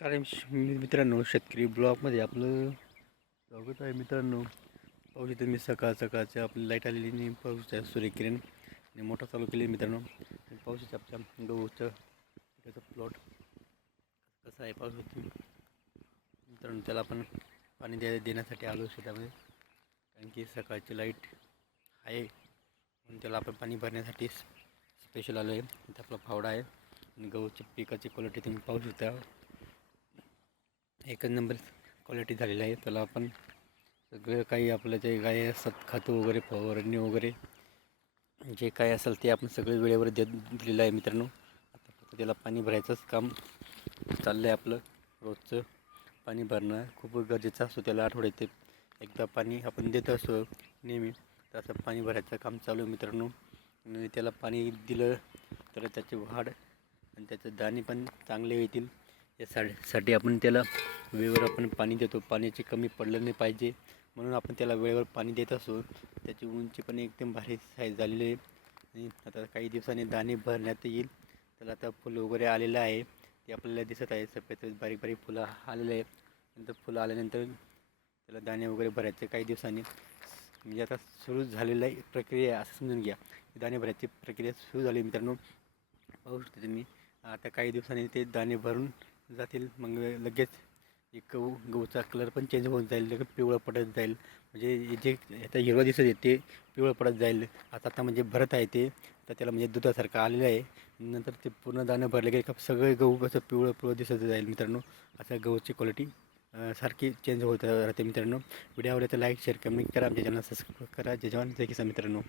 कारण मित्रांनो, शेतकरी ब्लॉगमध्ये आपलं स्वागत आहे. मित्रांनो, पाहू शकता मी सकाळच्या आपली लाईट आलेली नाही, पाहू शकता सूर्यकिरण आणि मोठा चालू केली. मित्रांनो, पाहू शकता आपल्या गहूचं त्याचा प्लॉट कसा आहे पाहू शकतो मित्रांनो. त्याला आपण पाणी देण्यासाठी आलो शेतामध्ये, कारण की सकाळची लाईट आहे म्हणून त्याला आपण पाणी भरण्यासाठी स्पेशल आलो आहे. इथं आपला फावडा आहे आणि गहूच्या पिकाची क्वालिटी तुम्ही पाहू शकता. एकच नंबर क्वालिटी झालेली आहे. त्याला आपण सगळं काही आपलं जे काय असतात खतं वगैरे फवारणी वगैरे जे काय असेल ते आपण सगळं वेळेवर दिलेलं आहे. मित्रांनो, आता फक्त त्याला पाणी भरायचंच काम चाललं आहे. आपलं रोजचं पाणी भरणं खूप गरजेचं असतो. त्याला आठवड्यात एकदा पाणी आपण देत असतो नेहमी, तसं पाणी भरायचं काम चालू आहे. मित्रांनो, आणि त्याला पाणी दिलं तर त्याची वाढ आणि त्याचे दाणे पण चांगले येतील. यासाठी आपण त्याला वेळेवर आपण पाणी देतो. पाण्याची कमी पडलं नाही पाहिजे म्हणून आपण त्याला वेळेवर पाणी देत असतो. त्याची उंची पण एकदम भारी साईज झालेली आहे आणि आता काही दिवसांनी दाणे भरण्यात येईल. त्याला आता फुलं वगैरे आलेलं आहे, ते आपल्याला दिसत आहे. सफेद बारीक बारीक फुलं आलेले आहेत. नंतर फुलं आल्यानंतर त्याला दाणे वगैरे भरायचे काही दिवसांनी. म्हणजे आता सुरू झालेलं आहे प्रक्रिया असं समजून घ्या. दाणे भरायची प्रक्रिया सुरू झाली. मित्रांनो, पाहू शकता तुम्ही. आता काही दिवसांनी ते दाणे भरून जातील. मग लगेच एक गहूचा कलर पण चेंज होऊन जाईल, लगेच पिवळं पडत जाईल. म्हणजे जे आता हिरवा दिसत आहे ते पिवळं पडत जाईल. आता म्हणजे भरत आहे ते, तर त्याला म्हणजे दुधासारखं आलेलं आहे. नंतर ते पूर्ण दाणं भरले की सगळे गहू असं पिवळं पिवळं दिसत जाईल. मित्रांनो, असं गहूची क्वालिटी सारखी चेंज होत राहते. मित्रांनो, व्हिडिओ आवडले तर लाईक शेअर कमेंट करा. आमच्या चॅनल सबस्क्राईब करा. जय जवान जय किसान. मित्रांनो.